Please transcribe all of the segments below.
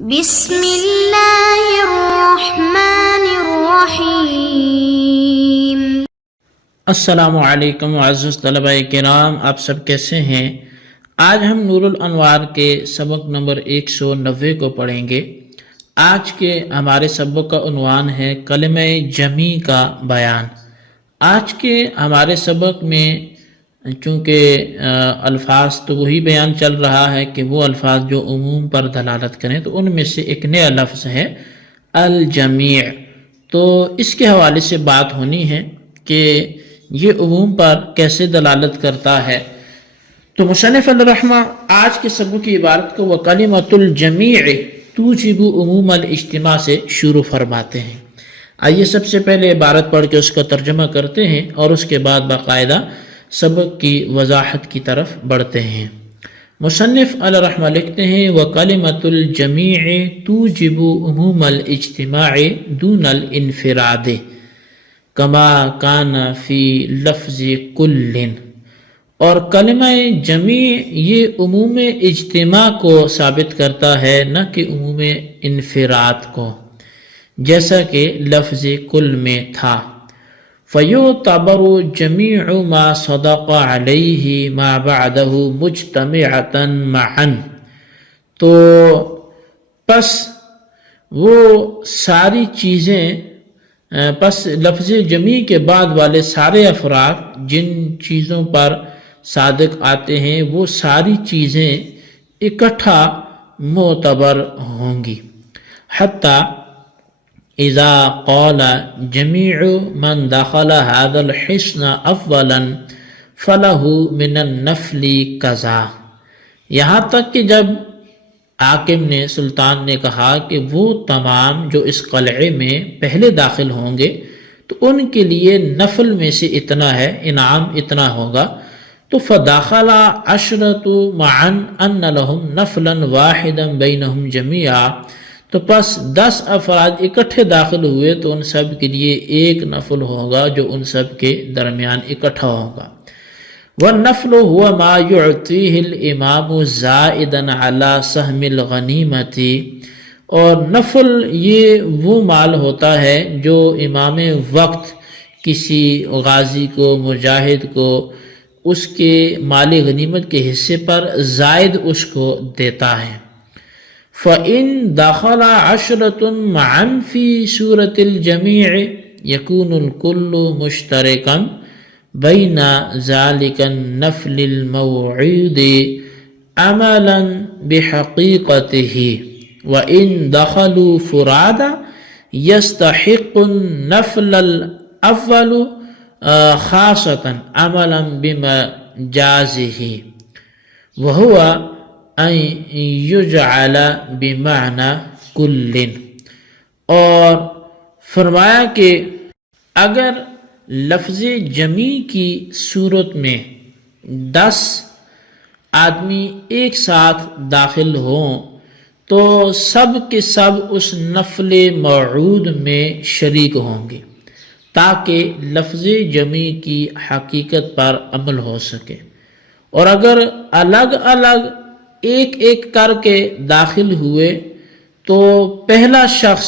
بسم اللہ الرحمن الرحیم۔ السلام علیکم معزز طلبہ کرام، آپ سب کیسے ہیں؟ آج ہم نور الانوار کے سبق نمبر 190 کو پڑھیں گے۔ آج کے ہمارے سبق کا عنوان ہے کلمہ جمی کا بیان۔ آج کے ہمارے سبق میں چونکہ الفاظ تو وہی بیان چل رہا ہے کہ وہ الفاظ جو عموم پر دلالت کریں، تو ان میں سے ایک نیا لفظ ہے الجمیع۔ تو اس کے حوالے سے بات ہونی ہے کہ یہ عموم پر کیسے دلالت کرتا ہے۔ تو مصنف الرحمہ آج کے سبق کی عبارت کو وَكَلِمَةُ الْجَمِيعِ تُوجِبُ عموم الاجتماع سے شروع فرماتے ہیں۔ آئیے سب سے پہلے عبارت پڑھ کے اس کا ترجمہ کرتے ہیں اور اس کے بعد باقاعدہ سبق کی وضاحت کی طرف بڑھتے ہیں۔ مصنف الرحمہ لکھتے ہیں وَكَلِمَةُ الْجَمِيعِ تُوجِبُ عموم الاجتماع دون الانفراد کما کان فی لفظ کل۔ اور کلمہ جمیع یہ عموم اجتماع کو ثابت کرتا ہے، نہ کہ عموم انفراد کو، جیسا کہ لفظ کل میں تھا۔ فَيُعْتَبَرُ جَمِيعُ مَا صَدَقَ عَلَيْهِ مَا بَعْدَهُ مُجْتَمِعَةً مَعًا۔ تو پس وہ ساری چیزیں، پس لفظ جمیع کے بعد والے سارے افراد جن چیزوں پر صادق آتے ہیں وہ ساری چیزیں اکٹھا معتبر ہوں گی۔ حتیٰ اذا قال جميع من دخل هذا الحصن اولا فله من النفل كذا، یہاں تک کہ جب حاکم نے، سلطان نے کہا کہ وہ تمام جو اس قلعے میں پہلے داخل ہوں گے تو ان کے لیے نفل میں سے اتنا ہے، انعام اتنا ہوگا۔ تو فداخل عشرۃ معا ان لهم نفلا واحدا بینهم جميعا، تو پس 10 افراد اکٹھے داخل ہوئے تو ان سب کے لیے ایک نفل ہوگا جو ان سب کے درمیان اکٹھا ہوگا۔ والنفل هو ما يعطيه الامام زائدا على سهم الغنیمۃ، اور نفل یہ وہ مال ہوتا ہے جو امام وقت کسی غازی کو، مجاہد کو، اس کے مال غنیمت کے حصے پر زائد اس کو دیتا ہے۔ فَإِن دَخَلَ عَشْرَةٌ مَعًا فِي سُورَةِ الْجَمِيعِ يَكُونُ الْكُلُّ مُشْتَرِكًا بَيْنَ ذَلِكَ النَّفْلِ الْمَوْعُودِ عَمَلًا بِحَقِيقَتِهِ، وَإِن دَخَلُوا فُرَادًا يَسْتَحِقُّ النَّفْلَ الْأَوَّلُ خَاصَّةً عَمَلًا بِمَجَازِهِ وَهُوَ ان یجعل بمعنی کل۔ اور فرمایا کہ اگر لفظ جمیع کی صورت میں 10 آدمی ایک ساتھ داخل ہوں تو سب کے سب اس نفل موعود میں شریک ہوں گے تاکہ لفظ جمیع کی حقیقت پر عمل ہو سکے۔ اور اگر الگ الگ ایک ایک کر کے داخل ہوئے تو پہلا شخص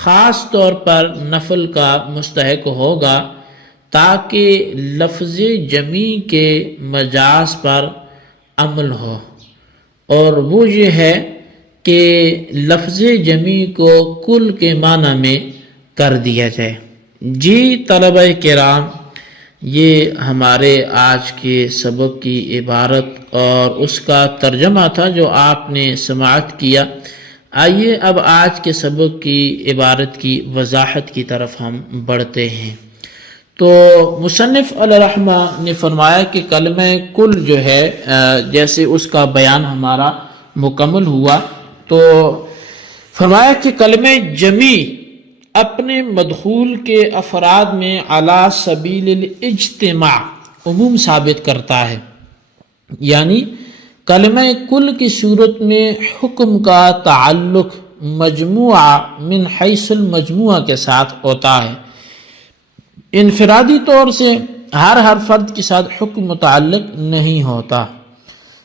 خاص طور پر نفل کا مستحق ہوگا تاکہ لفظ جمیع کے مجاز پر عمل ہو، اور وہ یہ ہے کہ لفظ جمیع کو کل کے معنی میں کر دیا جائے۔ جی طلبہ کرام، یہ ہمارے آج کے سبق کی عبارت اور اس کا ترجمہ تھا جو آپ نے سماعت کیا۔ آئیے اب آج کے سبق کی عبارت کی وضاحت کی طرف ہم بڑھتے ہیں۔ تو مصنف الرحمہ نے فرمایا کہ کلمہ کل جو ہے، جیسے اس کا بیان ہمارا مکمل ہوا، تو فرمایا کہ کلمہ جمیع اپنے مدخول کے افراد میں علی سبیل الاجتماع عموم ثابت کرتا ہے، یعنی کلمہ کل کی صورت میں حکم کا تعلق مجموعہ من حیث المجموعہ کے ساتھ ہوتا ہے، انفرادی طور سے ہر فرد کے ساتھ حکم متعلق نہیں ہوتا۔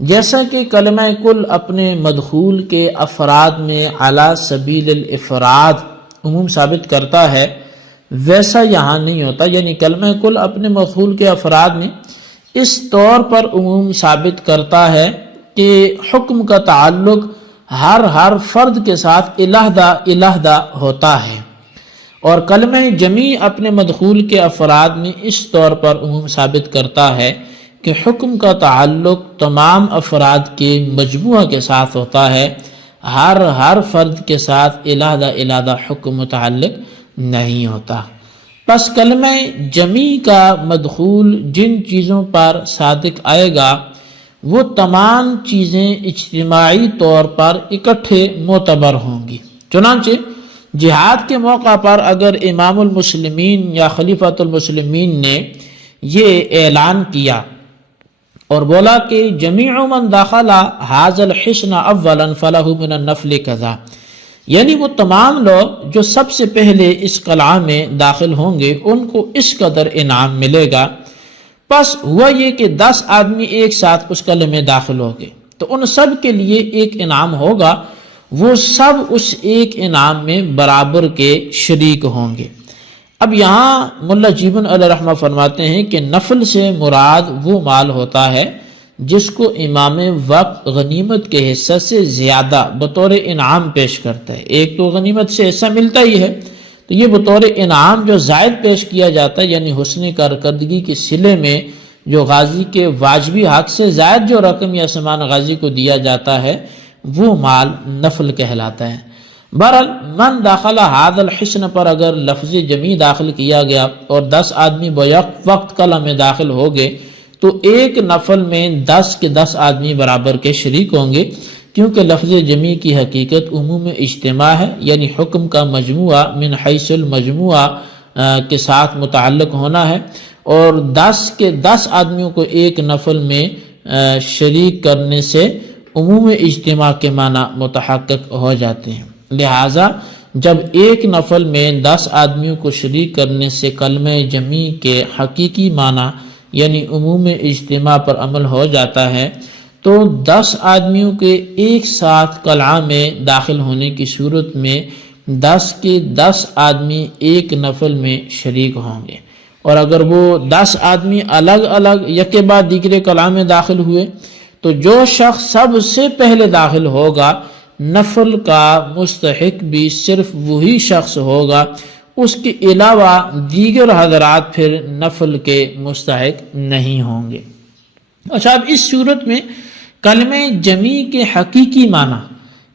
جیسا کہ کلمہ کل اپنے مدخول کے افراد میں علی سبیل الافراد عموم ثابت کرتا ہے، ویسا یہاں نہیں ہوتا، یعنی کلمہ کل اپنے مدخول کے افراد میں اس طور پر عموم ثابت کرتا ہے کہ حکم کا تعلق ہر فرد کے ساتھ علیحدہ ہوتا ہے، اور کلمہ جمی اپنے مدخول کے افراد میں اس طور پر عموم ثابت کرتا ہے کہ حکم کا تعلق تمام افراد کے مجموعہ کے ساتھ ہوتا ہے، ہر فرد کے ساتھ علیحدہ حکم متعلق نہیں ہوتا۔ پس کلمہ جمی کا مدخول جن چیزوں پر صادق آئے گا وہ تمام چیزیں اجتماعی طور پر اکٹھے معتبر ہوں گی۔ چنانچہ جہاد کے موقع پر اگر امام المسلمین یا خلیفۃ المسلمین نے یہ اعلان کیا اور بولا کہ جمیع من دخل ھذا الحصن اولا فلہ من النفل کذا، یعنی وہ تمام لوگ جو سب سے پہلے اس قلعہ میں داخل ہوں گے ان کو اس قدر انعام ملے گا، پس ہوا یہ کہ 10 آدمی ایک ساتھ اس قلعے میں داخل ہو گئے تو ان سب کے لیے ایک انعام ہوگا، وہ سب اس ایک انعام میں برابر کے شریک ہوں گے۔ اب یہاں ملا جیبن علیہ رحمہ فرماتے ہیں کہ نفل سے مراد وہ مال ہوتا ہے جس کو امام وقت غنیمت کے حصہ سے زیادہ بطور انعام پیش کرتا ہے۔ ایک تو غنیمت سے حصہ ملتا ہی ہے، تو یہ بطور انعام جو زائد پیش کیا جاتا ہے، یعنی حسن کارکردگی کے صلے میں جو غازی کے واجبی حق سے زائد جو رقم یا سامان غازی کو دیا جاتا ہے وہ مال نفل کہلاتا ہے۔ بہرحال من داخل ھذا الحصن پر اگر لفظ جمی داخل کیا گیا اور 10 آدمی وقت قلعہ میں داخل ہو گئے تو ایک نفل میں 10 کے 10 آدمی برابر کے شریک ہوں گے، کیونکہ لفظ جمی کی حقیقت عموم اجتماع ہے، یعنی حکم کا مجموعہ من حیث المجموعہ کے ساتھ متعلق ہونا ہے، اور 10 کے 10 آدمیوں کو ایک نفل میں شریک کرنے سے عموم اجتماع کے معنی متحقق ہو جاتے ہیں۔ لہٰذا جب ایک نفل میں 10 آدمیوں کو شریک کرنے سے کلمہ جمی کے حقیقی معنی یعنی عموم اجتماع پر عمل ہو جاتا ہے تو 10 آدمیوں کے ایک ساتھ قلعہ میں داخل ہونے کی صورت میں 10 کے 10 آدمی ایک نفل میں شریک ہوں گے، اور اگر وہ 10 آدمی الگ الگ یکے بعد دیگرے قلعہ میں داخل ہوئے تو جو شخص سب سے پہلے داخل ہوگا نفل کا مستحق بھی صرف وہی شخص ہوگا، اس کے علاوہ دیگر حضرات پھر نفل کے مستحق نہیں ہوں گے۔ اچھا، اب اس صورت میں کلمہ جمی کے حقیقی معنی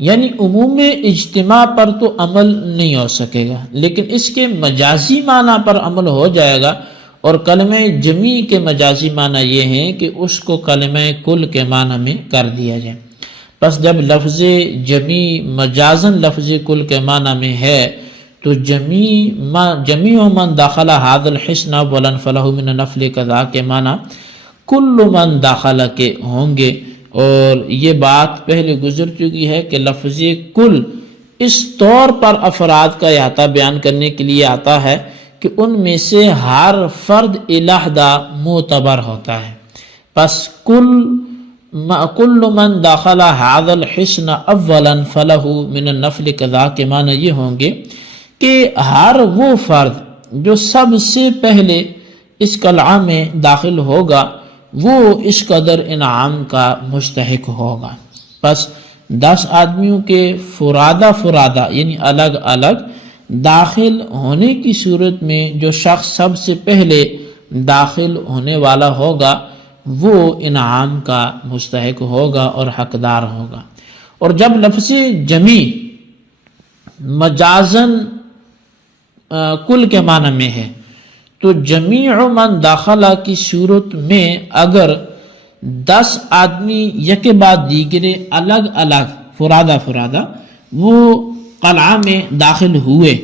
یعنی عموم اجتماع پر تو عمل نہیں ہو سکے گا، لیکن اس کے مجازی معنی پر عمل ہو جائے گا، اور کلمہ جمی کے مجازی معنی یہ ہیں کہ اس کو کلمہ کل کے معنی میں کر دیا جائے۔ پس جب لفظ جمی مجازن لفظ کل کے معنی میں ہے تو جمیع من داخل ھذا الحصن اولا فلہ من النفل قضا کے معنی کل من داخل کے ہوں گے، اور یہ بات پہلے گزر چکی ہے کہ لفظ کل اس طور پر افراد کا احاطہ بیان کرنے کے لیے آتا ہے کہ ان میں سے ہر فرد علیحدہ معتبر ہوتا ہے۔ پس کل من داخل ھذا الحصن اولا فلہ من النفل قضا کے معنی یہ ہوں گے کہ ہر وہ فرد جو سب سے پہلے اس قلعہ میں داخل ہوگا وہ اس قدر انعام کا مستحق ہوگا۔ پس 10 آدمیوں کے فرادہ یعنی الگ الگ داخل ہونے کی صورت میں جو شخص سب سے پہلے داخل ہونے والا ہوگا وہ انعام کا مستحق ہوگا اور حقدار ہوگا۔ اور جب لفظ جمی مجازن کل کے معنی میں ہے تو جمیع من داخلہ کی صورت میں اگر 10 آدمی یکے بعد دیگرے الگ الگ فرادہ وہ قلعہ میں داخل ہوئے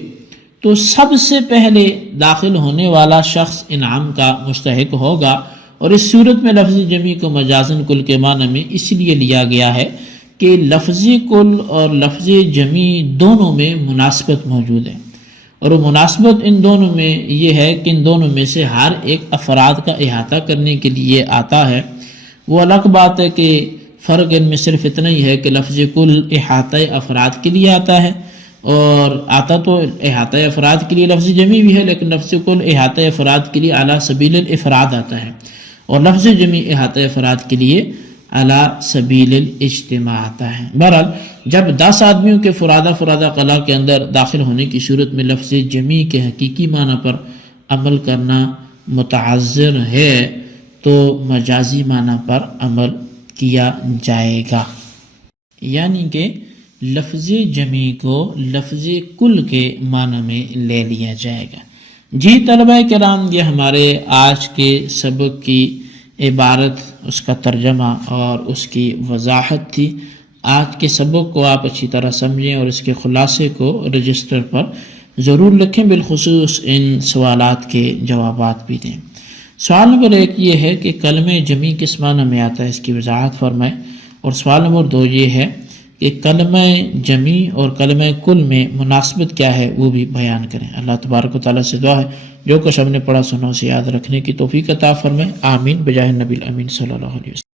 تو سب سے پہلے داخل ہونے والا شخص انعام کا مستحق ہوگا، اور اس صورت میں لفظ جمی کو مجازن کل کے معنی میں اس لیے لیا گیا ہے کہ لفظ کل اور لفظ جمی دونوں میں مناسبت موجود ہے، اور وہ مناسبت ان دونوں میں یہ ہے کہ ان دونوں میں سے ہر ایک افراد کا احاطہ کرنے کے لیے آتا ہے۔ وہ الگ بات ہے کہ فرق ان میں صرف اتنا ہی ہے کہ لفظ کل احاطہ افراد کے لیے آتا ہے، اور آتا تو احاطہ افراد کے لیے لفظ جمی بھی ہے، لیکن لفظ کل احاطہ افراد کے لیے اعلیٰ سبیل الافراد آتا ہے، اور لفظ جمی احاطہ افراد کے لیے اعلیٰ سبیل الاجتماع آتا ہے۔ بہرحال جب 10 آدمیوں کے فرادہ قلع کے اندر داخل ہونے کی صورت میں لفظ جمی کے حقیقی معنی پر عمل کرنا متعذر ہے تو مجازی معنی پر عمل کیا جائے گا، یعنی کہ لفظ جمی کو لفظ کل کے معنی میں لے لیا جائے گا۔ جی طلبہ کرام، یہ ہمارے آج کے سبق کی عبارت، اس کا ترجمہ اور اس کی وضاحت تھی۔ آج کے سبق کو آپ اچھی طرح سمجھیں اور اس کے خلاصے کو رجسٹر پر ضرور لکھیں، بالخصوص ان سوالات کے جوابات بھی دیں۔ سوال نمبر 1 یہ ہے کہ کلمہ جمی کس معنی میں آتا ہے، اس کی وضاحت فرمائیں، اور سوال نمبر 2 یہ ہے کہ کلمہ جمی اور کلمہ کل میں مناسبت کیا ہے وہ بھی بیان کریں۔ اللہ تبارک و تعالیٰ سے دعا ہے جو کچھ ہم نے پڑھا سنا اسے یاد رکھنے کی توفیق عطا فرمائے، آمین بجاہ نبی الامین صلی اللہ علیہ وسلم۔